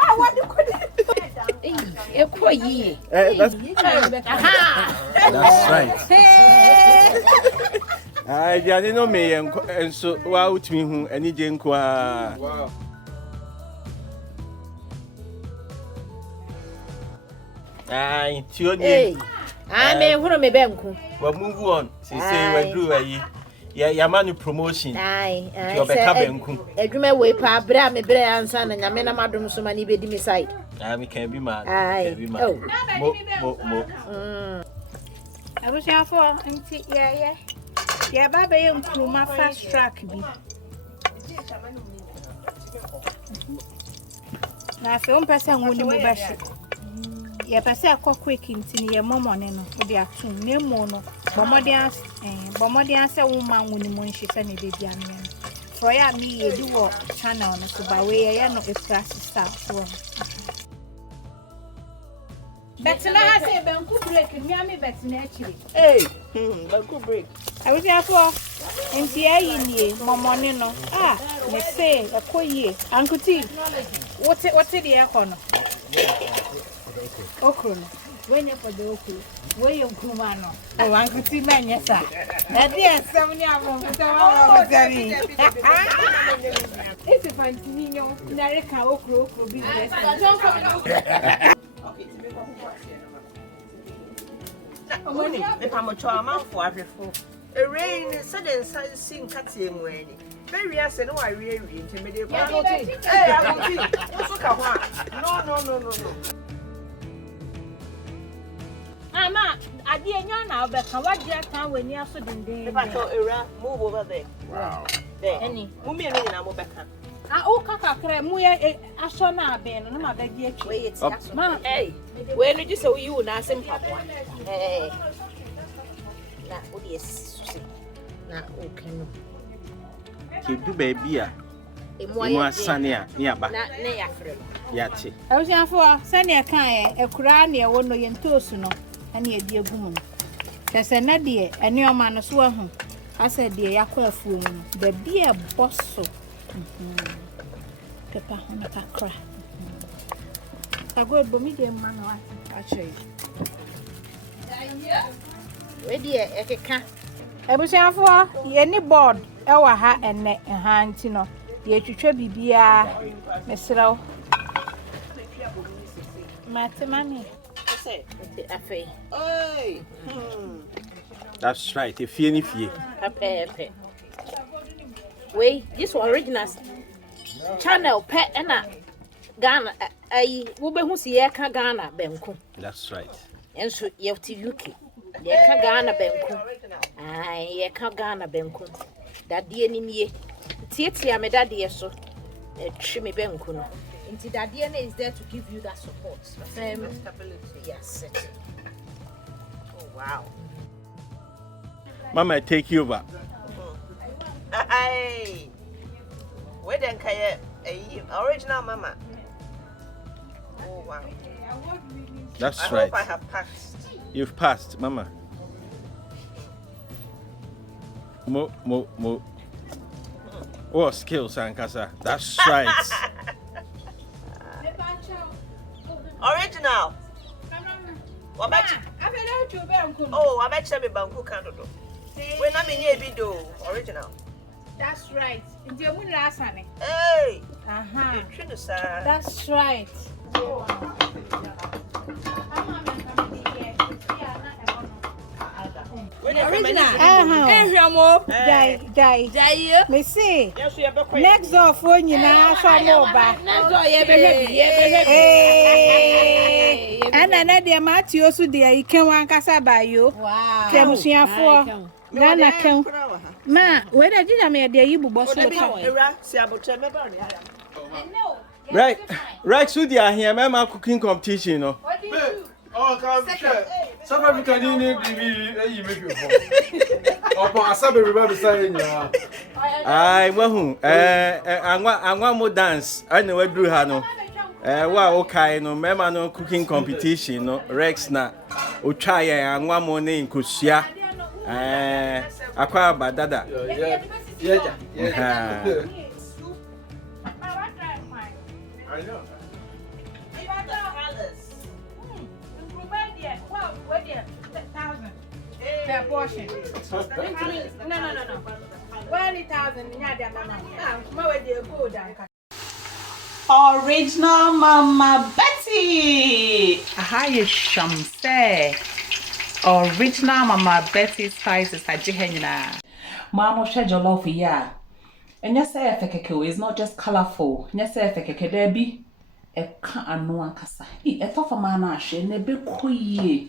Ah, what you could That's right. I didn't know me and so out me who any jenqua. Wow. Aye, Tioni. I may want me Banku. Well, move on. She say we do a Yamanu promotion. Aye, you're Banku. A dreamer way, pa, bra me, bra, and son, and Yamena Madam, so many bed me side. I can be mad. Aye, mo. I was here for empty, yeah. Yeah, baby, my fast track be. Now, if you person who knew better, yeah, but say a quick in your mom on no, for their two name mono, Bomodian, say woman when she sent a baby. For ya, me, you do what channel, so by way, I know if class starts wrong. But now I say Banku break, and me better naturally. Hey, Banku break. I was here for NTA in my money. No, they say a coy Uncle T. What's it the aircon? Okro. When you for the Okro, where you Kumano? Oh, Uncle T, man, yes, sir. That dear 7 years old. If you find Nino, Nareka Okro business. If I'm a child, for every fool. A rain is sudden sing cutting when. Very I said, no, I really intimidate. No. Ama, I didn't know but what you can when you are so if I saw Era, move over there. Wow. There. Any. Mummy and I'm over. Oh, Kaka, Muya, I saw now, Ben, and my baby. Hey, where did you say you now? Some papa. Hey, now, what is now? Okay, no. Keep do baby. More sunny, near back. Yati. I was here for Sunny a kind, a crania, one million tosuno, and ye dear woman. There's a Nadia, a new man of Swaham. I said, dear Aqua fool, the dear bosso. Pepper on a Accra. I go to medium man, I show you. Ready, a cat. I was here for any board, our hat and neck and hand, you know. The Bibia, Messro. Matamani. That's right. If you Pepe. Wait, this one original channel pet and Ghana. I will be who see Ghana Banku. That's right. And so you have to UK. Yeka Ghana Banku. Aye, Yeka Ghana Banku. That dear Nini. Tietia me daddy so. Shimmy Banku. Into that DNA is there to give you that support. Stability. Yes. Oh, wow. Mama, take you back. Aye. Where then can original mama? Oh wow. That's I right. hope I have passed. You've passed, Mama. Mo. Oh, skills, Ankasa. That's right. Original. What about you? Oh, I bet you be Banku candle. When I'm in here, video original. That's right. Hey. That's right. Me see. Next door phone you now for mobile. And another Matthew so there you can one casa by you. Wow. Kemusia for Nana can. Ma, where did you make the Ibu boss? Right, so they are here, Mama cooking competition, you know. What do you do? Oh, come share. Some African you make you for. I saw everybody saying, I want more dance. I know what do Hano. Wow, okay, no, Mama no cooking competition, no, Rex na. Uchaya, and one more name, Kusia. Aqua Badada. Yeah. I know. Per portion. No. 20,000. Original Mama Betty. Hi, Shamse. Original Mama Betty spices at Henewaa. Mama schedule off ya. And yes, keke is not just colorful. Yes, keke debi. E ka anu ankasa. E tofa mana she ne be koye.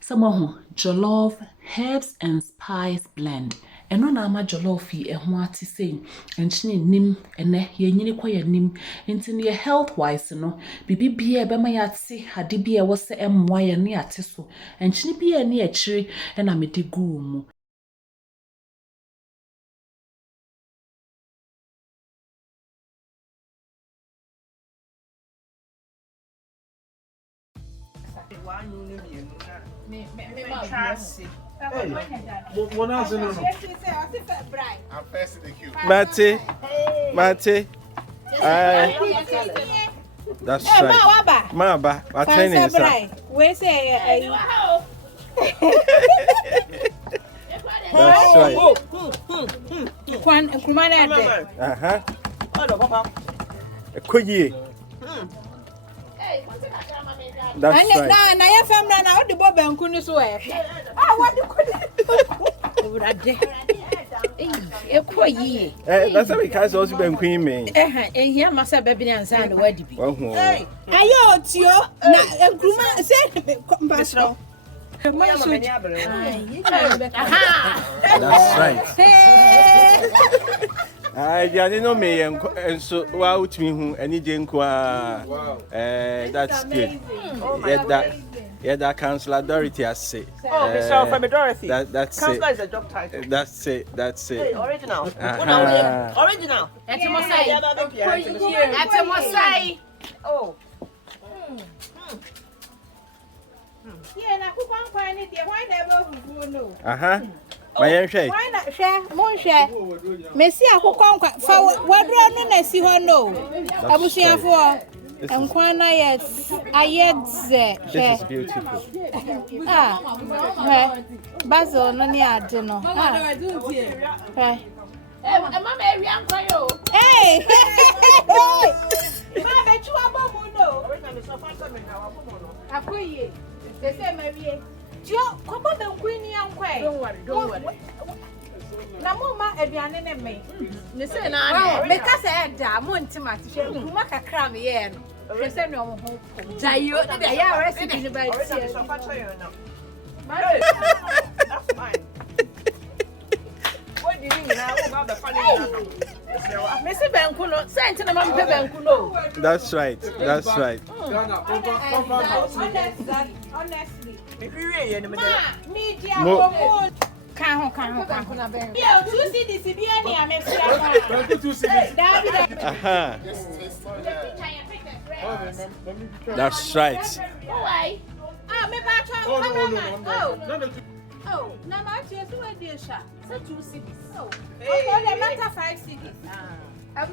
Someone jollof herbs and spice blend. Eno na ama jollof yi ho ate sei enchine nim ene ye nyini kwaya nim enti ne health wise no bibi bia be ma ya ate ade bia wo se emwa ye ne ate so enchine bia ne akire na me de gu mu. Mate. That's right. Maba. We say that's right. Koye. That's right. Na ya family na odi bo Banku ni so e. What do Koye. That's how we cast also Banku me. Here must have been answered word be. Ayo tio na nkruma say mbasro. That's right. I know me and so wow to me who any jenkwa. That's good. That Councillor Dorothy has said. Oh, Mr. From Dorothy. That's Councillor it. is a job title. That's it. Hey, original. Original. Oh. Yeah, na kupon kwa ni dia why never who no. My share. Why not share? Mon share. Messi akukon kwa fa wadro no na si ho no. Abusuafo. Enkwana yes. Ayedze. This is beautiful. Bazo no ni ade no. Mama eri anko yo. Hey. Ma be chu abomu no. Akoye. They say Marie. Tio, kobo Banku ni ankwai. Don't worry. Na mama aduane ne me. Me say na me ka say da mo ntima ti hwe kuma kakra me ye no. We say no mo ho. Jayo Da ya recipe ni ba ti. That's fine. What do you mean now about the funny? me say Banku no. Say nti na mama pe Banku no. That's right. Honestly. If you really Ma, media promote. Kan ho. Yeah, 2 CDs bi ani amesia ma. That's right. Why? Me ba twa. Oh, na ma tie so we dey sha. Say 2 CDs. Oh, the matter 5 CDs.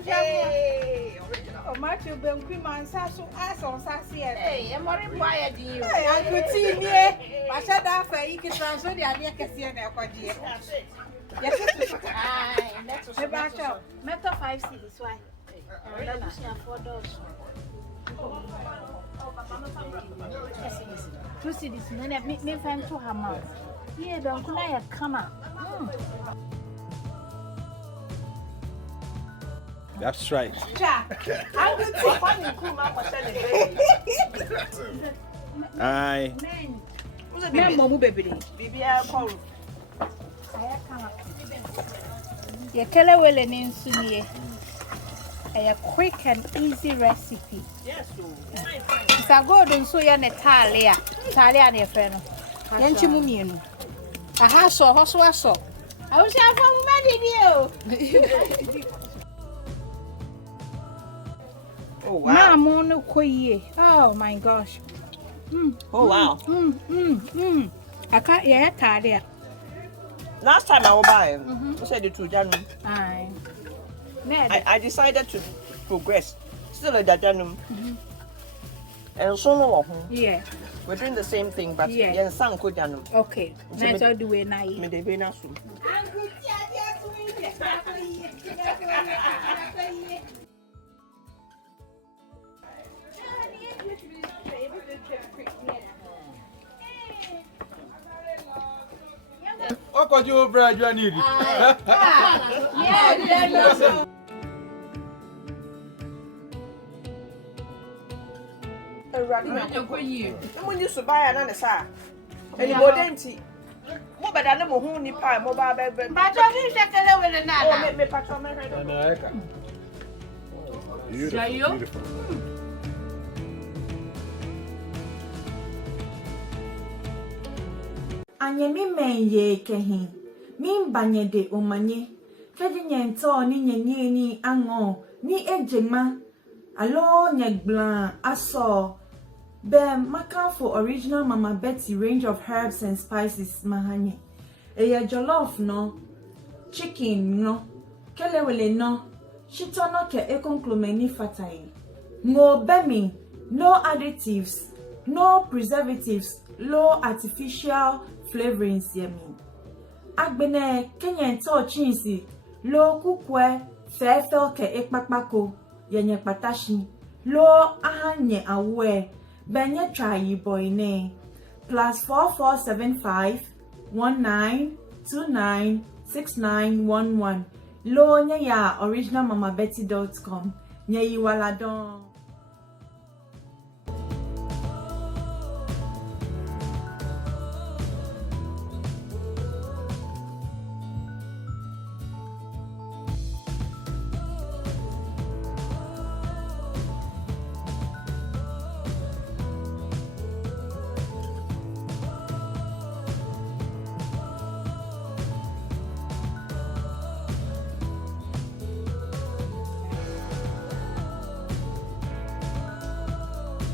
Hey, original. Oh, Matthew Banku man sa so as on sassy. Hey, I'm more boy than you. Hey, I could see me. I shut down for you can transfer the idea can see an equity. Yes, that's me back up. Matter 5 CDs, why? Two CDs, me find to her mouth. Yeah, Banku na come out. That's right. I'm going to find you cool man for selling baby. Aye. Who's a Me mo baby. baby? I call. Your color will an insunie. A quick and easy recipe. Yes, It's a golden so yan Italia. Italian, your friend. Yanchimumino. A house or horse was so. I was from you. Oh wow. Mama, oh my gosh. Oh wow. I can't hear Italia. Last time I was by, I said it to Janum. Aye. I decided to progress. Still at that Janum. And so no. Yeah. We're doing the same thing, but Yeah. yen san kodano. Okay. Nice all the way now. Me de be na so. Okro ji obra adwa ni ri. Yeah. Eradi na koyi. Mo ni so baya na ne sa. Eni modenti. Mo beda na mo hu ni pa mo ba be. But you need to tell me na. Oh, me patro me ready. Na eka. Beautiful. Anye mi menye kehi. Mi mbanye de omanye. Kedi nyento ni nyenye ni ango. Ni ejema. Alo nyegblan aso. Bem makan for original Mama Betty range of herbs and spices mahanye. Eye jollof no. Chicken no. Kelewele no. Shito no ke ekonklumeni fatai. Ngo bemi. No additives. No preservatives. Low artificial flavorings yemi. Agbene kenyen to chinsi. Lo kukwe fefel ke ekpakpako. Yenye patashi. Lo ahanye awe. Benye try boy ne. +4475 1929 6911. Lo nye ya originalmamabetty.com. Nye yi waladon.